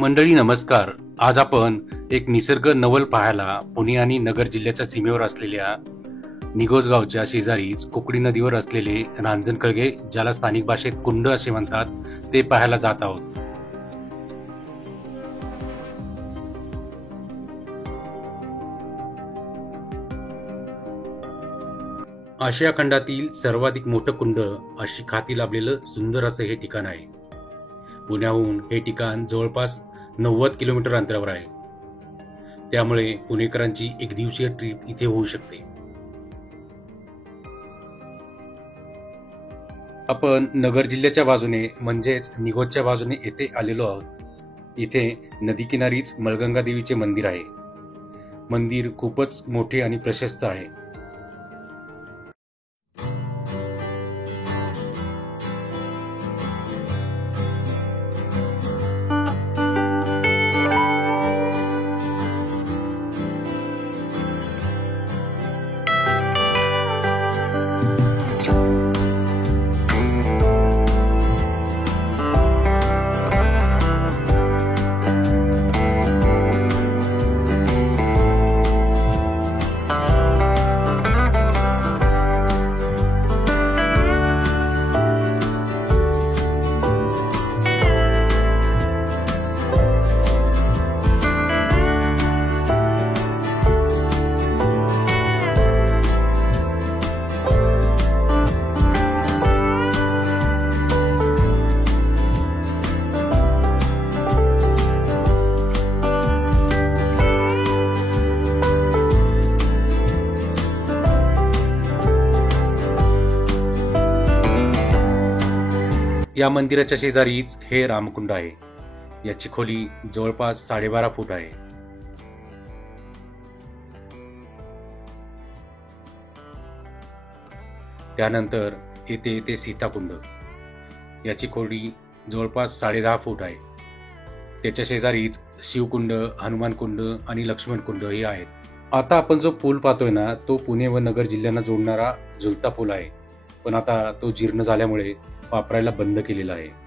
मंडळी नमस्कार. आज आपण एक निसर्ग नवल पाहायला पुणे आणि नगर जिल्ह्याच्या सीमेवर असलेल्या निघोज गावच्या शेजारीच कुकडी नदीवर असलेले रांजणखळगे, ज्याला स्थानिक भाषेत कुंड असे म्हणतात, ते पाहायला जात आहोत. आशिया खंडातील सर्वाधिक मोठं कुंड अशी ख्याती लाभलेलं सुंदर असं हे ठिकाण आहे. पुण्याहून हे ठिकाण जवळपास 90 किलोमीटर अंतरावर आहे. त्यामुळे पुणेकरांची एक दिवसीय ट्रिप इथे होऊ शकते. आपण नगर जिल्ह्याच्या बाजूने म्हणजेच निघोजच्या बाजूने येथे आलेलो आहोत. इथे नदीकिनारीच मळगंगा देवीचे मंदिर आहे. मंदिर खूपच मोठे आणि प्रशस्त आहे. या मंदिराच्या शेजारीच हे रामकुंड आहे. याची खोली जवळपास 12.5 फूट आहे. त्यानंतर येथे ते सीताकुंड. याची खोली जवळपास 10.5 फूट आहे. त्याच्या शेजारीच शिवकुंड, हनुमानकुंड आणि लक्ष्मणकुंड हे आहेत. आता आपण जो पूल पाहतोय ना, तो पुणे व नगर जिल्ह्यांना जोडणारा झुलता पूल आहे. पण आता तो जीर्ण झाल्यामुळे वापरायला बंद केलेला आहे.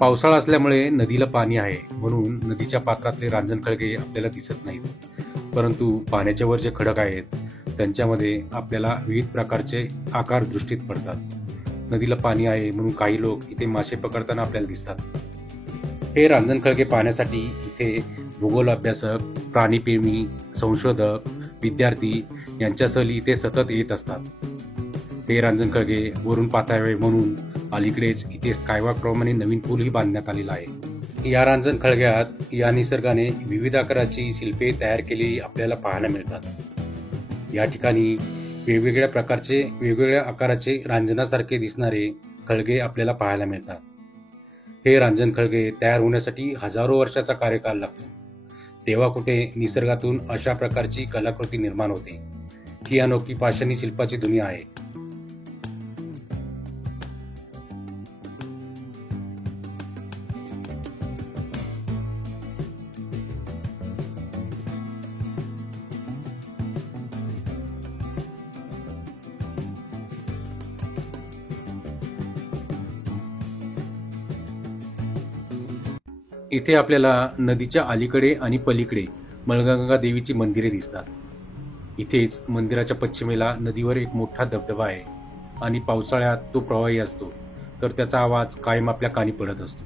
पावसाळा असल्यामुळे नदीला पाणी आहे, म्हणून नदीच्या पात्रातले रांजणखळगे आपल्याला दिसत नाहीत. परंतु पाण्याच्या वर जे खडक आहेत त्यांच्यामध्ये आपल्याला विविध प्रकारचे आकार दृष्टीत पडतात. नदीला पाणी आहे म्हणून काही लोक इथे मासे पकडताना आपल्याला दिसतात. हे रांजणखळगे पाहण्यासाठी इथे भूगोल अभ्यासक, प्राणीप्रेमी, संशोधक, विद्यार्थी यांच्या सहली इथे सतत येत असतात. हे रांजणखळगे वरून पाहावे म्हणून अलीकडेच इथे स्कायवॉक प्रमाणे नवीन पूलही बांधण्यात आलेला आहे. या रांजणखळग्यात या निसर्गाने विविध आकाराची शिल्पे तयार केलेली आपल्याला पाहायला मिळतात. या ठिकाणी वेगवेगळ्या आकाराचे रांजणासारखे दिसणारे खळगे आपल्याला पाहायला मिळतात. हे रांजणखळगे तयार होण्यासाठी हजारो वर्षाचा कार्यकाल लागतो. तेव्हा कुठे निसर्गातून अशा प्रकारची कलाकृती निर्माण होते. ही अनोखी पाषाणी शिल्पाची दुनिया आहे. इथे आपल्याला नदीच्या अलीकडे आणि पलीकडे मळगंगा देवीची मंदिरे दिसतात. इथेच मंदिराच्या पश्चिमेला नदीवर एक मोठा धबधबा आहे आणि पावसाळ्यात तो प्रवाही असतो, तर त्याचा आवाज कायम आपल्या कानी पडत असतो.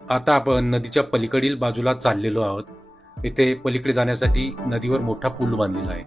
आता आपण नदीच्या पलीकडील बाजूला चाललेलो आहोत. येथे पलीकडे जाण्यासाठी नदीवर मोठा पूल बांधलेला आहे.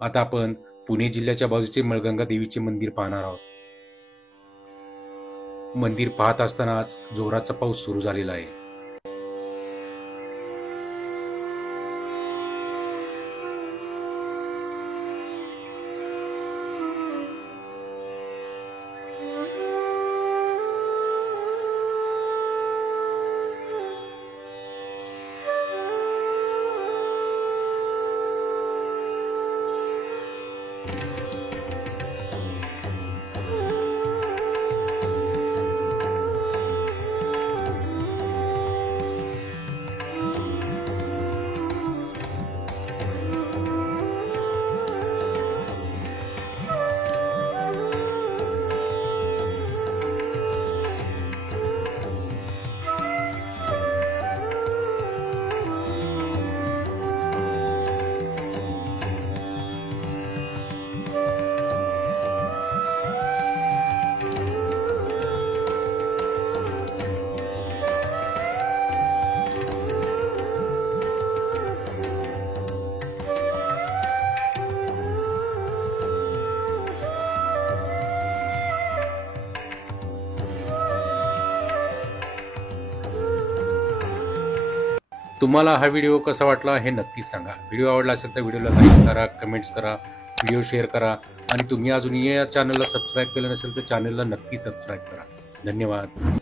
आता आपण पुणे जिल्ह्याच्या बाजूचे मळगंगा देवीचे मंदिर पाहणार आहोत. मंदिर पाहत असतानाच जोराचा पाऊस सुरू झालेला आहे. तुम्हाला हा व्हिडिओ कसा वाटला हे नक्कीच सांगा. व्हिडिओ आवडला असेल तर व्हिडिओला लाईक करा, कमेंट्स करा, व्हिडिओ शेअर करा आणि तुम्ही अजूनही या चॅनलला सबस्क्राईब केलं नसेल तर चॅनलला नक्की सबस्क्राईब करा. धन्यवाद.